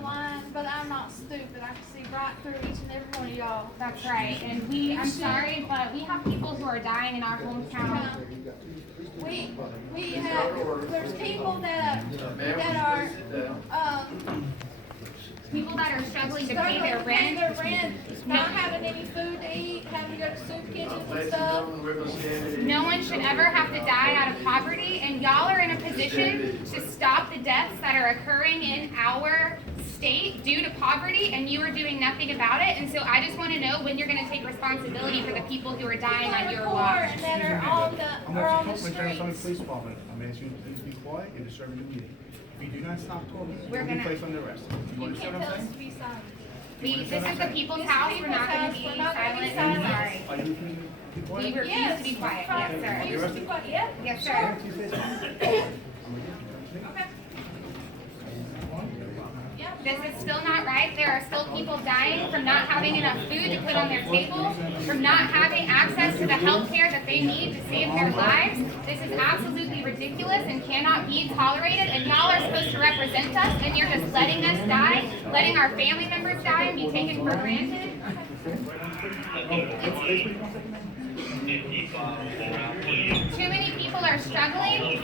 blind, but I'm not stupid. I can see right through each and every one of y'all. That's right. And I'm sorry, but we have people who are dying in our hometown. We have, there's people that are, People that are struggling to pay their rent. Not having any food to eat, having to go to soup kitchens and stuff. No one should ever have to die out of poverty, and y'all are in a position to stop the deaths that are occurring in our state due to poverty, and you are doing nothing about it. And so I just want to know when you're going to take responsibility for the people who are dying on your watch. And that are on the streets. Police department. I'm asking you to please be quiet and disturb the meeting. If you do not stop talking, We're you'll be gonna- placed under arrest. You understand what I'm saying? To be silent. This is the people's house. We're not going to be silent. I'm sorry. Are you refusing to be We quiet? refuse to be quiet. Yes, sir. Refuse to be quiet. Yeah. Yes, sir. Okay. This is still not right. There are still people dying from not having enough food to put on their table, from not having access to the health care that they need to save their lives. This is absolutely ridiculous and cannot be tolerated. And y'all are supposed to represent us, and you're just letting us die, letting our family members die and be taken for granted. Too many people are struggling.